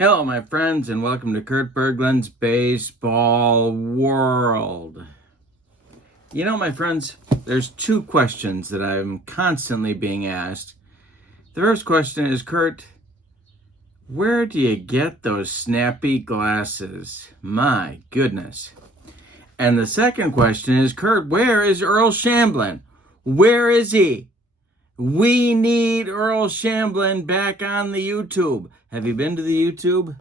Hello, my friends, and welcome to Kurt Berglund's Baseball World. You know, my friends, there's two questions that I'm constantly being asked. The first question is, Kurt, where do you get those snappy glasses? My goodness. And the second question is, Kurt, where is Earl Shamblin? Where is he? We need Earl Shamblin back on the YouTube. Have you been to the YouTube?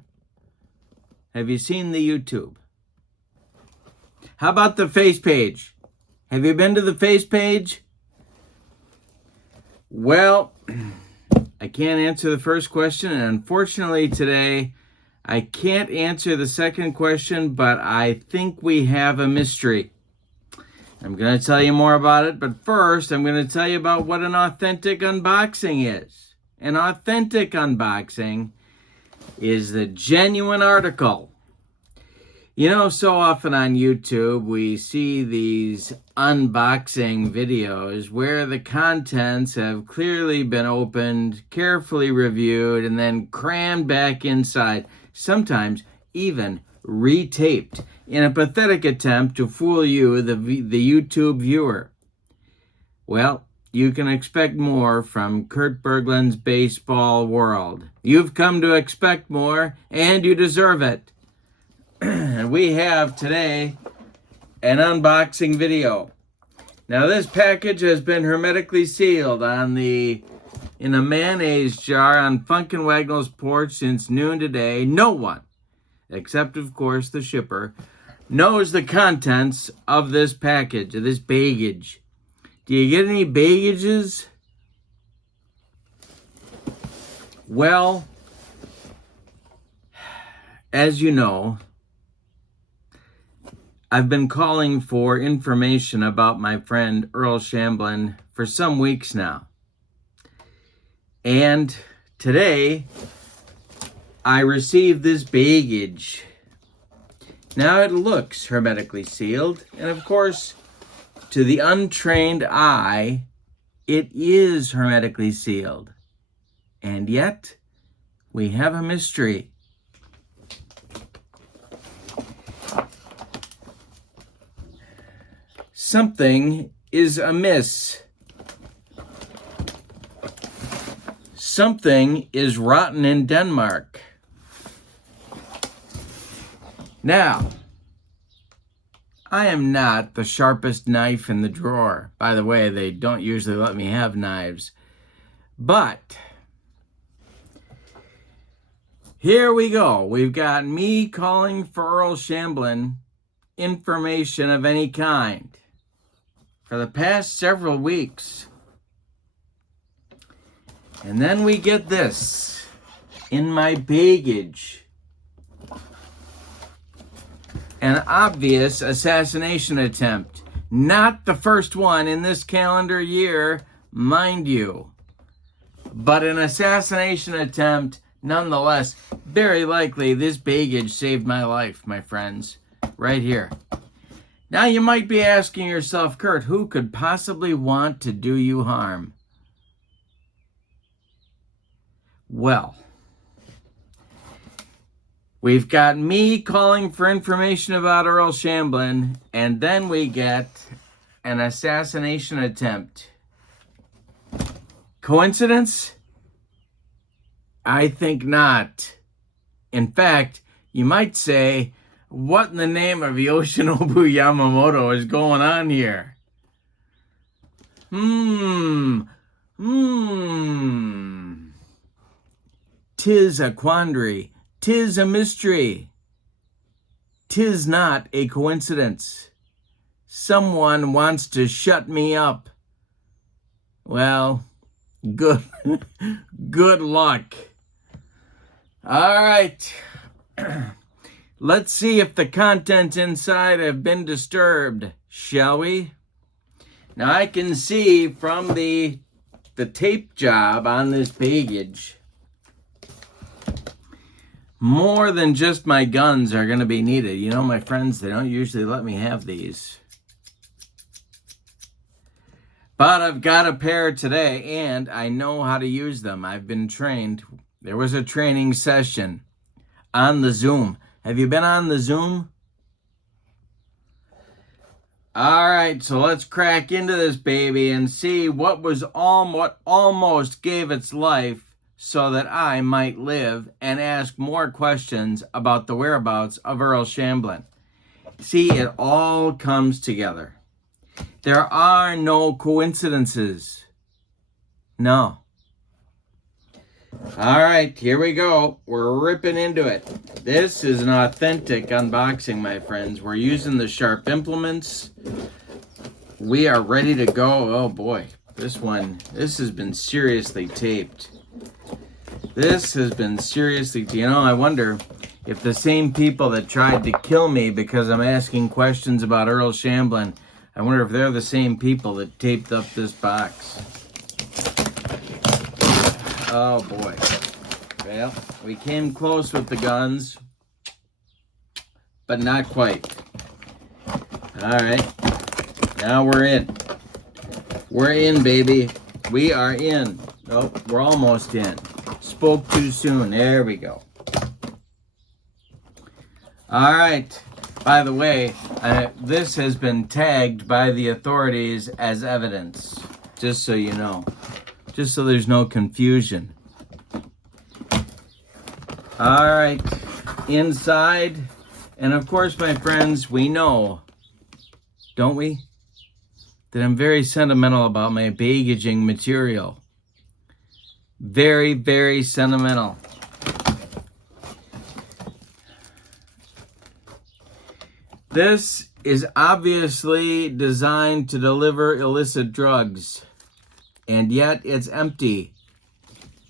Have you seen the YouTube? How about the face page? Have you been to the face page? Well, I can't answer the first question, and unfortunately today, I can't answer the second question, but I think we have a mystery. I'm going to tell you more about it, but first I'm going to tell you about what an authentic unboxing is. An authentic unboxing is the genuine article. You know, so often on YouTube we see these unboxing videos where the contents have clearly been opened, carefully reviewed, and then crammed back inside, sometimes even retaped, in a pathetic attempt to fool you, the YouTube viewer. Well, you can expect more from Kurt Berglund's Baseball World. You've come to expect more, and you deserve it. And we have today an unboxing video. Now, this package has been hermetically sealed in a mayonnaise jar on Funkin' Wagnall's porch since noon today. No one, except of course the shipper, knows the contents of this package, of this baggage. Do you get any baggages? Well, as you know, I've been calling for information about my friend Earl Shamblin for some weeks now. And today, I received this baggage. Now it looks hermetically sealed, and of course, to the untrained eye, it is hermetically sealed. And yet, we have a mystery. Something is amiss. Something is rotten in Denmark. Now, I am not the sharpest knife in the drawer. By the way, they don't usually let me have knives. But here we go. We've got me calling for Earl Shamblin information of any kind for the past several weeks. And then we get this in my baggage. An obvious assassination attempt. Not the first one in this calendar year, mind you. But an assassination attempt, nonetheless. Very likely this baggage saved my life, my friends. Right here. Now you might be asking yourself, Kurt, who could possibly want to do you harm? Well, we've got me calling for information about Earl Shamblin, and then we get an assassination attempt. Coincidence? I think not. In fact, you might say, what in the name of Yoshinobu Yamamoto is going on here? Tis a quandary. 'Tis a mystery. 'Tis not a coincidence. Someone wants to shut me up. Well, good luck. All right. Let's see if the contents inside have been disturbed, shall we? Now I can see from the tape job on this baggage, more than just my guns are going to be needed. You know, my friends, they don't usually let me have these. But I've got a pair today, and I know how to use them. I've been trained. There was a training session. on the Zoom. Have you been on the Zoom? All right, so let's crack into this baby and see what almost gave its life so that I might live, and ask more questions about the whereabouts of Earl Shamblin. See, it all comes together. There are no coincidences. No. All right, here we go. We're ripping into it. This is an authentic unboxing, my friends. We're using the sharp implements. We are ready to go. Oh boy, this has been seriously taped. This has been seriously, I wonder if the same people that tried to kill me because I'm asking questions about Earl Shamblin, I wonder if they're the same people that taped up this box. Oh boy. Well, we came close with the guns, but not quite. All right, now we're in. We're in, baby. We are in. Oh, we're almost in. Spoke too soon. There we go. All right. By the way, this has been tagged by the authorities as evidence, just so you know. Just so there's no confusion. All right, inside, and of course, my friends, we know, don't we, that I'm very sentimental about my baggaging material. Very, very sentimental. This is obviously designed to deliver illicit drugs. And yet it's empty.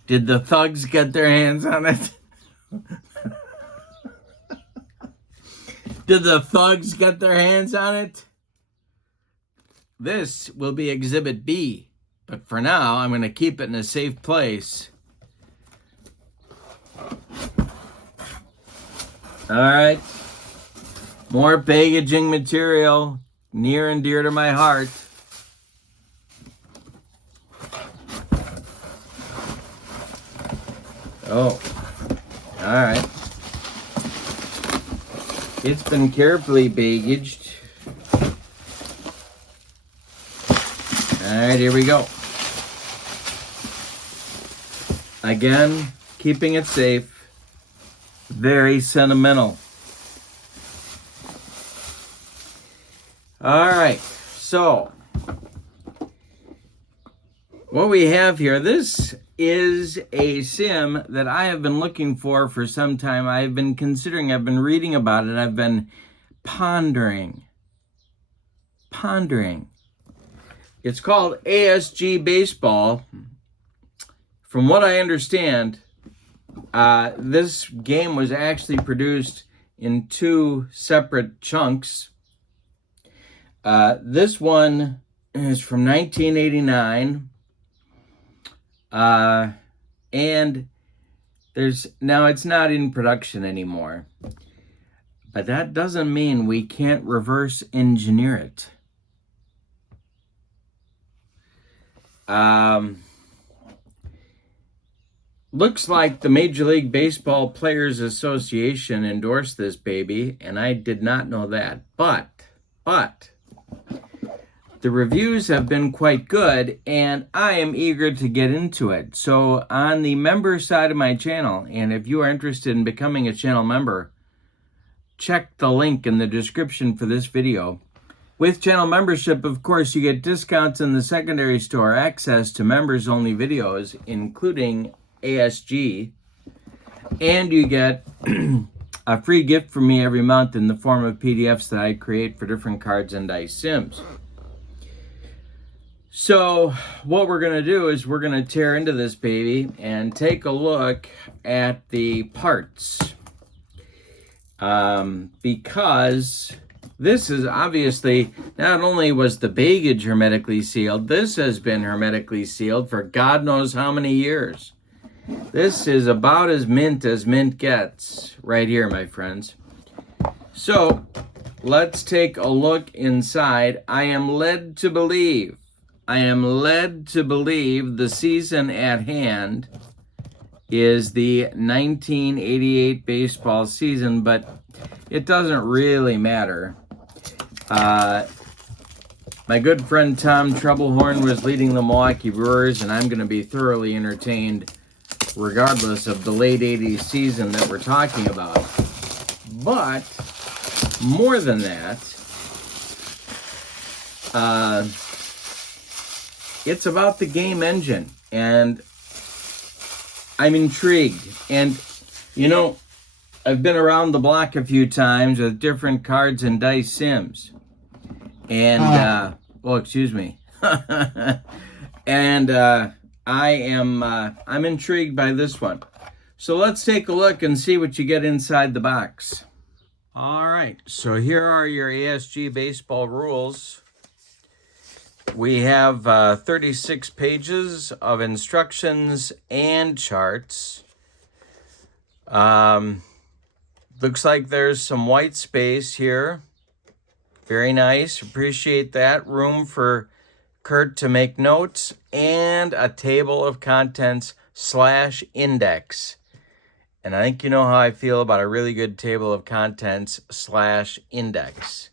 Did the thugs get their hands on it? Did the thugs get their hands on it? This will be Exhibit B. But for now, I'm going to keep it in a safe place. All right. More packaging material, near and dear to my heart. Oh, all right. It's been carefully baggaged. All right, here we go. Again, keeping it safe. Very sentimental. All right, so what we have here, this is a sim that I have been looking for some time. I've been considering, I've been reading about it, I've been pondering. It's called ASG Baseball. From what I understand, this game was actually produced in 2 separate chunks. This one is from 1989. And it's not in production anymore. But that doesn't mean we can't reverse engineer it. Looks like the Major League Baseball Players Association endorsed this baby, and I did not know that. But the reviews have been quite good, and I am eager to get into it. So on the member side of my channel, and if you are interested in becoming a channel member, check the link in the description for this video. With channel membership, of course, you get discounts in the secondary store, access to members-only videos, including ASG, and you get a free gift from me every month in the form of PDFs that I create for different cards and dice sims. So what we're going to do is we're going to tear into this baby and take a look at the parts. Because this is obviously, not only was the baggage hermetically sealed, this has been hermetically sealed for God knows how many years. This is about as mint gets right here, my friends. So let's take a look inside. I am led to believe the season at hand is the 1988 baseball season, but it doesn't really matter. My good friend Tom Troublehorn was leading the Milwaukee Brewers, and I'm going to be thoroughly entertained regardless of the late 80s season that we're talking about. But more than that, it's about the game engine, and I'm intrigued. And, you know, I've been around the block a few times with different cards and dice sims. And, excuse me. And I'm intrigued by this one. So let's take a look and see what you get inside the box. All right, so here are your ASG baseball rules. We have 36 pages of instructions and charts. Looks like there's some white space here. Very nice. Appreciate that. Room for Kurt to make notes, and a table of contents / index. And I think you know how I feel about a really good table of contents / index.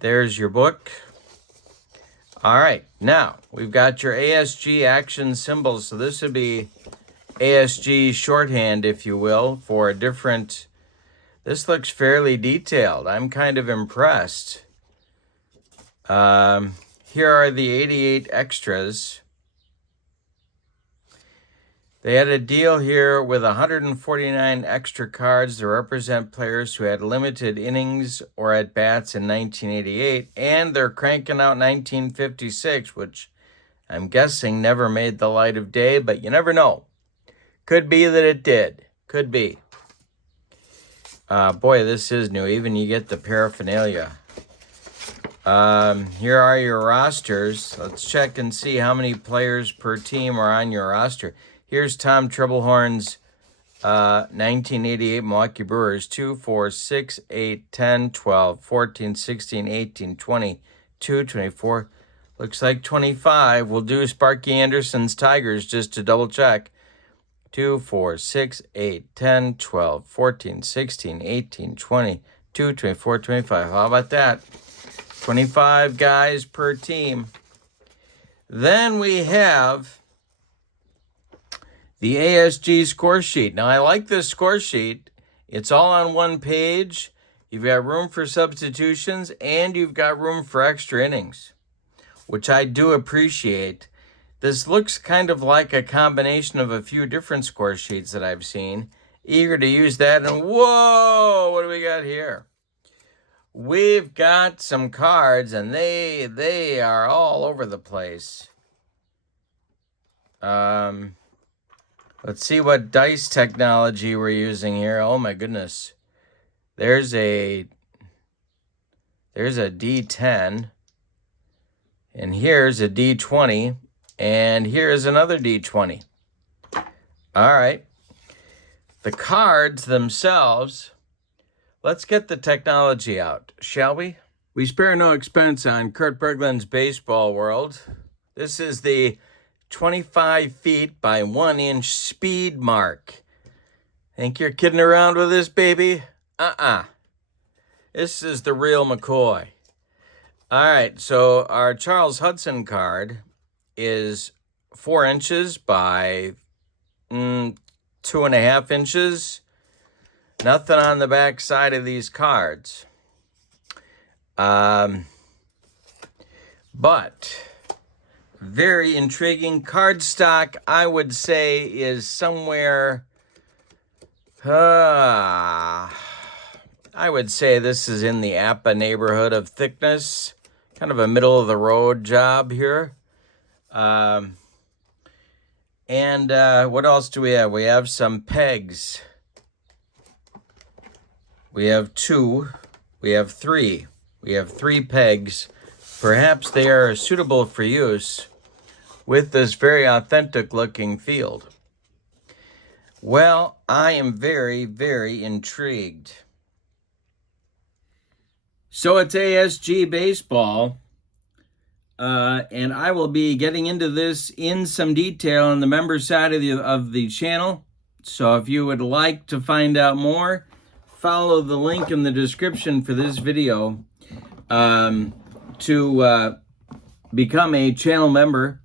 There's your book. All right, now we've got your ASG action symbols. So this would be ASG shorthand, if you will, for a different... This looks fairly detailed. I'm kind of impressed. Here are the 88 extras. They had a deal here with 149 extra cards to represent players who had limited innings or at-bats in 1988, and they're cranking out 1956, which I'm guessing never made the light of day, but you never know. Could be that it did. Could be. Boy, this is new. Even you get the paraphernalia. Here are your rosters. Let's check and see how many players per team are on your roster. Here's Tom Troublehorn's 1988 Milwaukee Brewers. 2, 4, 6, 8, 10, 12, 14, 16, 18, 20, 24. Looks like 25. We'll do Sparky Anderson's Tigers just to double check. 2, 4, 6, 8, 10, 12, 14, 16, 18, 20, 24, 25. How about that? 25 guys per team. Then we have the ASG score sheet. Now, I like this score sheet. It's all on one page. You've got room for substitutions, and you've got room for extra innings, which I do appreciate. This looks kind of like a combination of a few different score sheets that I've seen. Eager to use that. And whoa, what do we got here? We've got some cards, and they are all over the place. Let's see what dice technology we're using here. Oh my goodness. There's a D10. And here's a D20. And here's another D20. All right. The cards themselves, let's get the technology out, shall we? We spare no expense on Kurt Berglund's Baseball World. This is the 25 feet by 1 inch speed mark. Think you're kidding around with this, baby? This is the real McCoy. All right, so our Charles Hudson card is 4 inches by 2.5 inches. Nothing on the back side of these cards. But very intriguing. Card stock, I would say, is somewhere... I would say this is in the APA neighborhood of thickness. Kind of a middle-of-the-road job here. And what else do we have? We have some pegs. We have 2. We have 3. We have 3 pegs. Perhaps they are suitable for use with this very authentic-looking field. Well, I am very, very intrigued. So it's ASG baseball. and I will be getting into this in some detail on the member side of the channel. So if you would like to find out more, follow the link in the description for this video to become a channel member,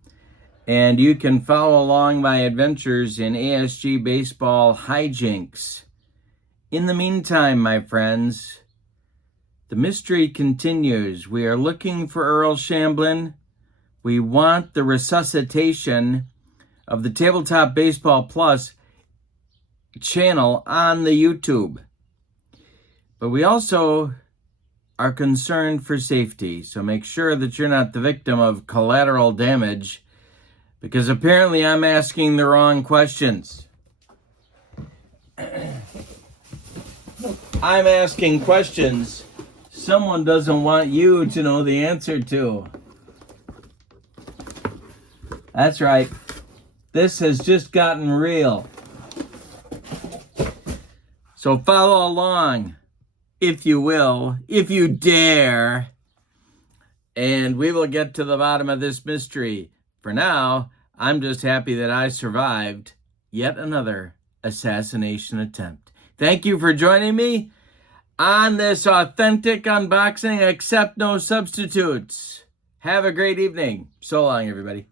and you can follow along my adventures in ASG baseball hijinks. In the meantime, my friends, the mystery continues. We are looking for Earl Shamblin. We want the resuscitation of the Tabletop Baseball Plus channel on the YouTube. But we also are concerned for safety, so make sure that you're not the victim of collateral damage, because apparently I'm asking the wrong questions. I'm asking questions someone doesn't want you to know the answer to. That's right. This has just gotten real. So follow along, if you will, if you dare, and we will get to the bottom of this mystery. For now, I'm just happy that I survived yet another assassination attempt. Thank you for joining me on this authentic unboxing. Accept no substitutes. Have a great evening. So long, everybody.